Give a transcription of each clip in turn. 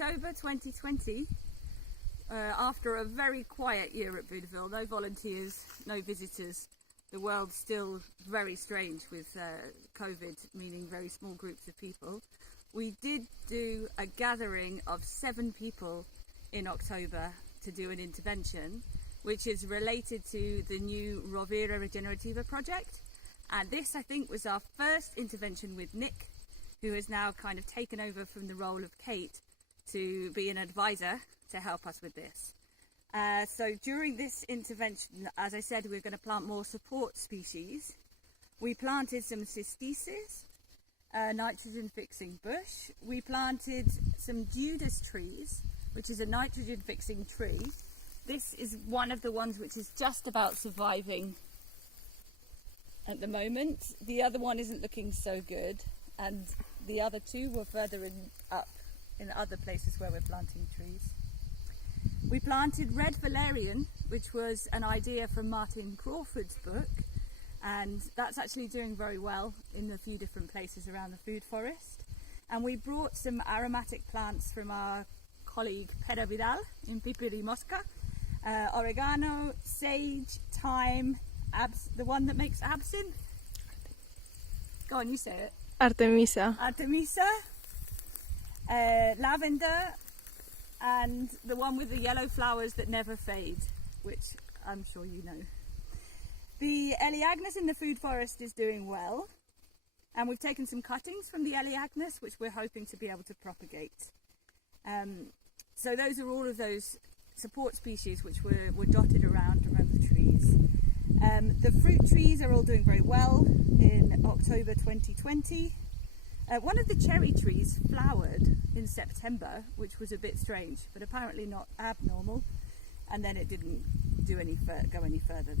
October 2020, after a very quiet year at Boudeville, no volunteers, no visitors, the world's still very strange with COVID, meaning very small groups of people. We did do a gathering of 7 people in October to do an intervention, which is related to the new Rovira Regenerativa project. And this, I think, was our first intervention with Nick, who has now kind of taken over from the role of Kate to be an advisor to help us with this. So during this intervention, as I said, we're going to plant more support species. We planted some cistices, nitrogen fixing bush. We planted some Judas trees, which is a nitrogen fixing tree. This is one of the ones which is just about surviving at the moment. The other one isn't looking so good, and the other 2 were further up in other places where we're planting trees. We planted red valerian, which was an idea from Martin Crawford's book, and that's actually doing very well in a few different places around the food forest. And we brought some aromatic plants from our colleague Pedro Vidal in Pipiri Mosca, oregano, sage, thyme, the one that makes absinthe. Go on, you say it. Artemisa. Artemisa, lavender, and the one with the yellow flowers that never fade, which I'm sure you know. The Elaeagnus in the food forest is doing well, and we've taken some cuttings from the Elaeagnus, which we're hoping to be able to propagate. So those are all of those support species which were dotted around the trees. The fruit trees are all doing very well in October 2020. One of the cherry trees flowered in September, which was a bit strange, but apparently not abnormal. And then it didn't go any further.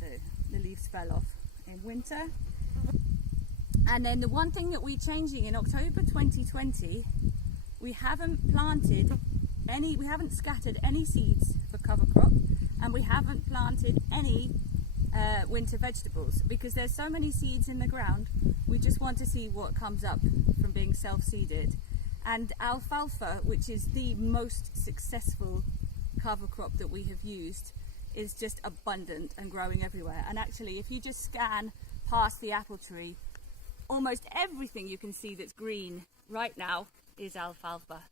The leaves fell off in winter. And then the one thing that we're changing in October 2020, we haven't scattered any seeds for cover crop, and we haven't planted any winter vegetables, because there's so many seeds in the ground. We just want to see what comes up from being self-seeded. And alfalfa, which is the most successful cover crop that we have used, is just abundant and growing everywhere. And actually, if you just scan past the apple tree, almost everything you can see that's green right now is alfalfa.